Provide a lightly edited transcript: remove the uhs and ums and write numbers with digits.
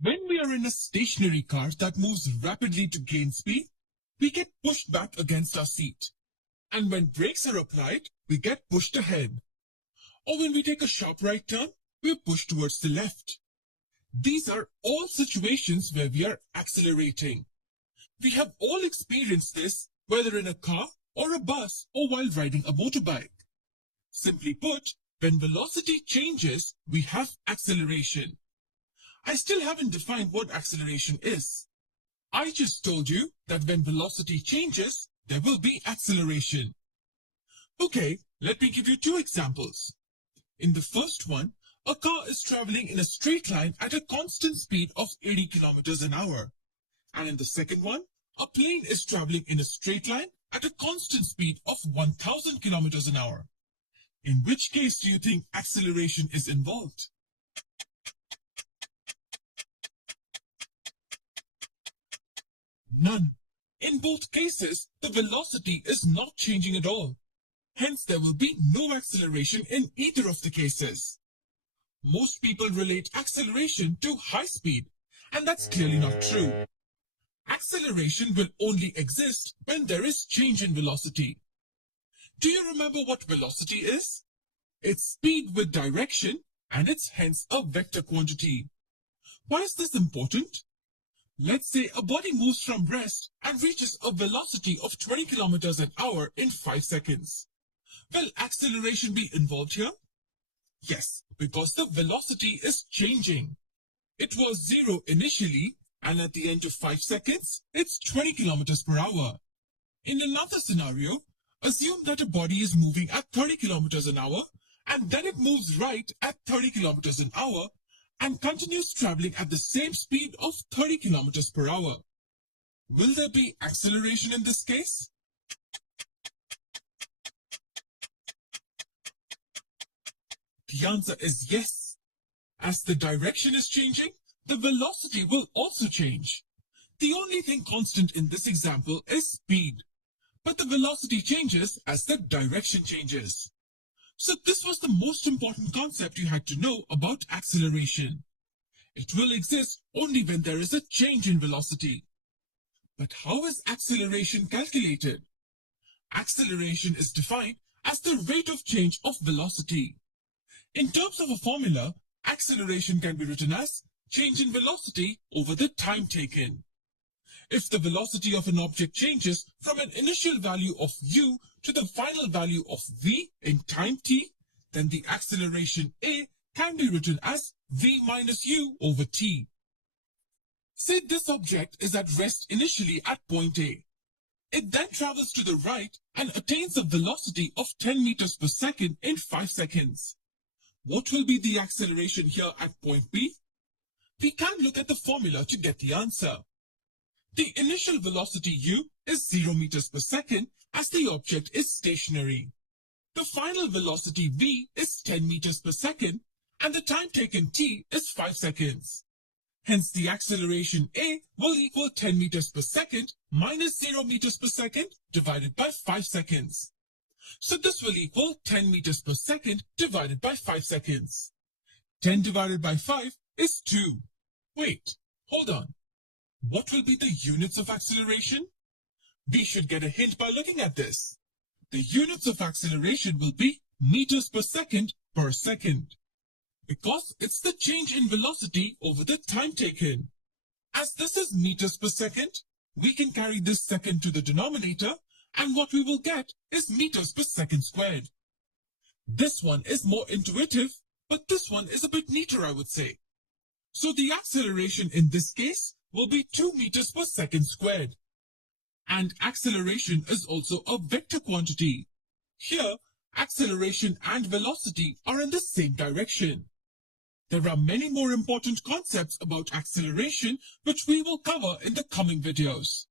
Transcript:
When we are in a stationary car that moves rapidly to gain speed, we get pushed back against our seat. And when brakes are applied, we get pushed ahead. Or when we take a sharp right turn, we are pushed towards the left. These are all situations where we are accelerating. We have all experienced this, whether in a car or a bus or while riding a motorbike. Simply put, when velocity changes, we have acceleration. I still haven't defined what acceleration is. I just told you that when velocity changes, there will be acceleration. Okay, let me give you two examples. In the first one, a car is traveling in a straight line at a constant speed of 80 kilometers an hour. And in the second one, a plane is traveling in a straight line at a constant speed of 1000 kilometers an hour. In which case do you think acceleration is involved? None. In both cases, the velocity is not changing at all. Hence, there will be no acceleration in either of the cases. Most people relate acceleration to high speed, and that's clearly not true. Acceleration will only exist when there is change in velocity. Do you remember what velocity is? It's speed with direction, and it's hence a vector quantity. Why is this important? Let's say a body moves from rest and reaches a velocity of 20 kilometers an hour in 5 seconds. Will acceleration be involved here? Yes, because the velocity is changing. It was 0 initially, and at the end of 5 seconds, it's 20 kilometers per hour. In another scenario, assume that a body is moving at 30 kilometers an hour, and then it moves right at 30 kilometers an hour, and continues traveling at the same speed of 30 kilometers per hour. Will there be acceleration in this case? The answer is yes. As the direction is changing, the velocity will also change. The only thing constant in this example is speed, but the velocity changes as the direction changes. So this was the most important concept you had to know about acceleration. It will exist only when there is a change in velocity. But how is acceleration calculated? Acceleration is defined as the rate of change of velocity. In terms of a formula, acceleration can be written as change in velocity over the time taken. If the velocity of an object changes from an initial value of u to the final value of v in time t, then the acceleration a can be written as v minus u over t. Say this object is at rest initially at point A. It then travels to the right and attains a velocity of 10 meters per second in 5 seconds. What will be the acceleration here at point B? We can look at the formula to get the answer. The initial velocity u is 0 meters per second as the object is stationary. The final velocity v is 10 meters per second and the time taken t is 5 seconds. Hence the acceleration a will equal 10 meters per second minus 0 meters per second divided by 5 seconds. So this will equal 10 meters per second divided by 5 seconds. 10 divided by 5 is 2. Wait, hold on. What will be the units of acceleration? We should get a hint by looking at this. The units of acceleration will be meters per second, because it's the change in velocity over the time taken. As this is meters per second, we can carry this second to the denominator, and what we will get is meters per second squared. This one is more intuitive, but this one is a bit neater, I would say. So the acceleration in this case will be 2 meters per second squared. And acceleration is also a vector quantity. Here, acceleration and velocity are in the same direction. There are many more important concepts about acceleration which we will cover in the coming videos.